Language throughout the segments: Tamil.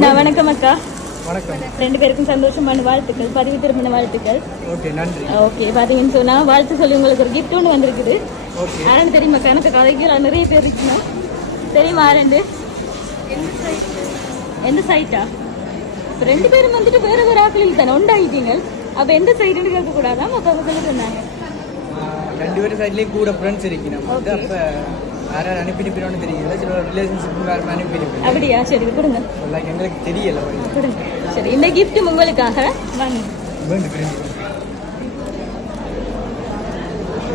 அண்ணா வணக்கம் அக்கா. வணக்கம். ரெண்டு பேருக்கும் சந்தோஷமான வாழ்த்துக்கள், பதிவு திருமண வாழ்த்துக்கள். ஓகே, நன்றி. ஓகே, பாத்தீங்கன்னு சொன்னா வாழ்த்து சொல்லி உங்களுக்கு ஒரு கிஃப்ட் ஒன்று வந்திருக்குது. ஓகே. யாருன்னு தெரியுமா? கணக்கு கதைக்கு நிறைய பேர் இருக்கணும். தெரியுமா ரெண்டு? எந்த சைட்டா? ரெண்டு பேரும் வந்துட்டு வேற வேற ஆக்களில் தானே உண்டாயிட்டீங்க. அப்ப எந்த சைடுன்னு கேட்க கூடாதான் அப்ப அவங்க சொல்ல சொன்னாங்க. ரெண்டு பேரும் சைட்லயும் கூட ஃப்ரெண்ட்ஸ் இருக்கணும். அப்ப யாராவது அனுப்பிட்டு தெரியல, சில ரிலேஷன்ஷிப் வேற அனுப்பிட்டு. அப்படியா? சரி கொடுங்க. எங்களுக்கு தெரியல. கொடுங்க. சரி, இந்த கிஃப்ட் உங்களுக்காக வாங்க.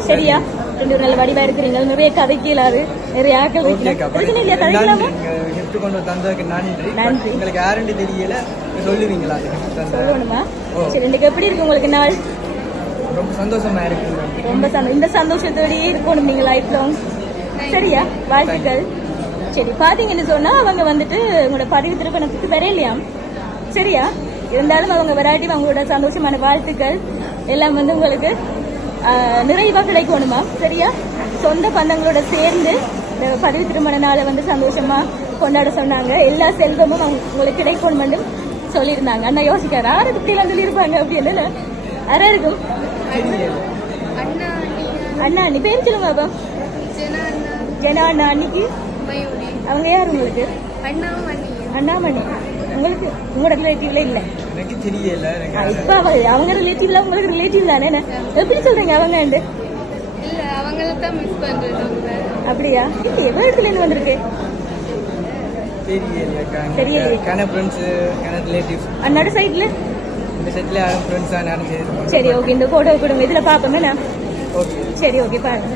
சரியா? ரெண்டு நல்ல வடிவா இருக்கிறீங்க, நிறைய கதைக்கு இல்லாது நிறைய ஆக்கள் பிரச்சனை இல்லையா? கதைக்கலாமா? கிஃப்ட் கொண்டு தந்ததுக்கு நன்றி. நன்றி. உங்களுக்கு யாருன்னு தெரியல, சொல்லுவீங்களா? சொல்லணுமா? சரி, இன்னைக்கு எப்படி இருக்கு உங்களுக்கு நாள்? ரொம்ப சந்தோஷமா இருக்கு. ரொம்ப இந்த சந்தோஷத்தோடயே இருக்கணும் நீங்க லைஃப் லாங். சரியா? வாழ்த்துக்கள். சரி, பாத்தீங்கன்னு சொன்னா அவங்க வந்துட்டு உங்களோட பதிவு திருமணத்துக்கு வரையிலையாம். சரியா? இருந்தாலும் அவங்க வராட்டி அவங்களோட சந்தோஷமான வாழ்த்துக்கள் எல்லாம் வந்து உங்களுக்கு நிறைவா கிடைக்கணுமா? சரியா? சொந்த பந்தங்களோட சேர்ந்து பதிவு திருமண நாளை வந்து சந்தோஷமா கொண்டாட சொன்னாங்க. எல்லா செல்வமும் உங்களுக்கு கிடைக்கணும் சொல்லியிருந்தாங்க. அண்ணா யோசிக்காரு யாரு இப்படி எல்லாம் சொல்லியிருப்பாங்க அப்படின்னு. யாரா இருக்கும்? அண்ணா அண்ணி பேர் சொல்லுங்க. அப்ப ஜனா அண்ணா அன்னைக்கு அவங்க யாரு உங்களுக்கு? அண்ணாமணி. உங்களுக்கு உங்களோட ரிலேட்டிவ்ல இல்ல? எனக்கு தெரியல. இப்ப அவங்க ரிலேட்டிவ்ல உங்களுக்கு ரிலேட்டிவ் தானே? எப்படி சொல்றீங்க அவங்க? இல்ல, அவங்கள தான் மிஸ் பண்றேன். அப்படியா? இல்ல, எவ்வளவு இடத்துல இருந்து வந்திருக்கு? தெரியல. கன ஃப்ரெண்ட்ஸ், கன ரிலேட்டிவ்ஸ். அண்ணாட சைடுல இந்த சைடுல யாரும் ஃப்ரெண்ட்ஸ் யாரும் செய்து. சரி, ஓகே. இந்த போட்டோ கொடுங்க, இதுல பாப்போங்க. ஓகே. சரி, ஓகே, பாருங்க.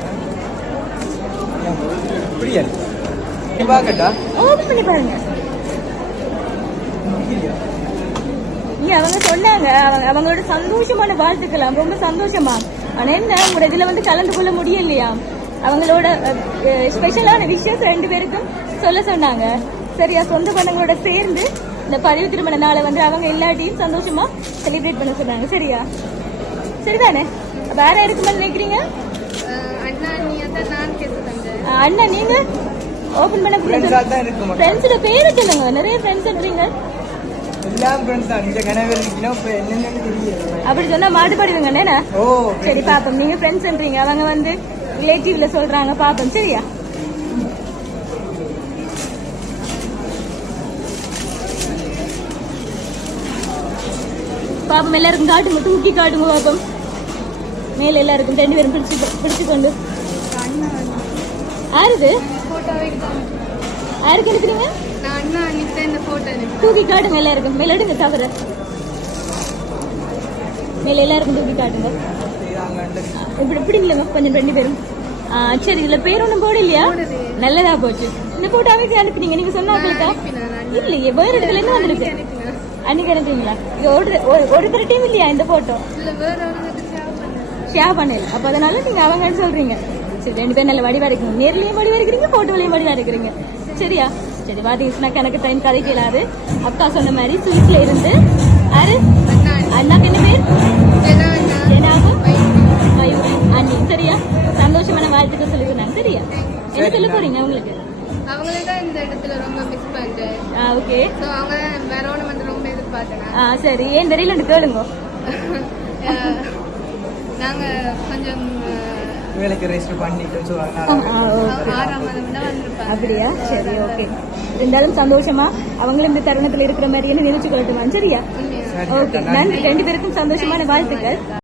அப்படியா? பாக்கட்டா? ஓபன் பண்ணி பாருங்க. அவங்க சொன்னாங்க அவங்களோட சந்தோஷமான வாழ்த்துக்கலாம். ரொம்ப சந்தோஷமா. ஆனா என்ன, உங்களோட இதுல வந்து கலந்து கொள்ள முடியலையா? அவங்களோட ஸ்பெஷலான விஷயம் ரெண்டு பேருக்கும் சொல்ல சொன்னாங்க. சரியா? சொந்த பந்தங்களோட சேர்ந்து இந்த பதிவு திருமண நாளை வந்து அவங்க எல்லாத்தையும் சந்தோஷமா செலிப்ரேட் பண்ண சொன்னாங்க. சரியா? சரிதானே? வேற இருக்குமா நினைக்கிறீங்க? அண்ணா நீங்க ஓபன் பண்ண ஃப்ரெண்ட்ஸோட பேரு சொல்லுங்க. நிறைய ஃப்ரெண்ட்ஸ் இருக்கீங்க. அப்படி சொன்னா மாட்டுப்படுவீங்க. சரி, பாப்போம். நீங்க ஃப்ரெண்ட்ஸ்ன்றீங்க, அவங்க வந்து ரிலேட்டிவ்ல சொல்றாங்க. பாப்போம். சரியா? பாப்போம். எல்லாருக்கும் காட்டுங்க, தூக்கி காட்டுங்க. பாப்போம். மேல எல்லாருக்கும் ரெண்டு பேரும் பிடிச்சுக்கொண்டு. யாருது? யாருக்கு எடுக்கிறீங்க? தூக்கி காட்டுங்க எல்லாருக்கும். மேல எடுங்க, தவிர மேல எல்லாருக்கும் தூக்கி காட்டுங்க. இப்படி பிடிக்கலங்க கொஞ்சம் ரெண்டு பேரும். சரி, இதுல பேர் ஒண்ணும் போட இல்லையா? நல்லதா போச்சு. இந்த போட்டோவே அனுப்பினீங்க நீங்க சொன்னாங்களுக்கா? இல்லையே, வேற இடத்துல இருந்து வந்திருக்கு. அன்னைக்கு அனுப்புறீங்களா? இது ஒரு டீம் இல்லையா இந்த போட்டோ? ஷேர் பண்ணல. அப்ப அதனால நீங்க அவங்கன்னு சொல்றீங்க. சரி, ரெண்டு பேரும் நல்ல வடிவா இருக்கீங்க. நேர்லயும் வடிவா இருக்கிறீங்க, போட்டோலயும் வடிவா இருக்கிறீங்க. சரியா? சரி, பாத்தீங்கன்னா கணக்கு டைம் கதை கேளாது. அக்கா சொன்ன மாதிரி ஸ்வீட்ல இருந்து யாரு? அண்ணாக்கு என்ன பேர்? மயூரி அண்ணி. சரியா? சந்தோஷமான வாழ்த்துக்கள் சொல்லி சொன்னாங்க. சரியா? என்ன சொல்ல போறீங்க அவங்களுக்கு? அவங்களதான் இந்த இடத்துல ரொம்ப மிஸ் பண்றேன். ஓகே. அவங்க வேற ஒண்ணு வந்து ரொம்ப எதிர்பார்த்தேன். சரி, ஏன் தெரியல கேளுங்க. நாங்க கொஞ்சம் வேலைக்கு ரெஜிஸ்டர் பண்ணிட்டு அப்படியா? சரி, ஓகே. இருந்தாலும் சந்தோஷமா அவங்களும் இந்த தருணத்துல இருக்கிற மாதிரி நினைச்சு கொள்ளட்டுமா? சரியா? ஓகே, நன்றி. ரெண்டு பேருக்கும் சந்தோஷமான வாழ்த்துக்கள்.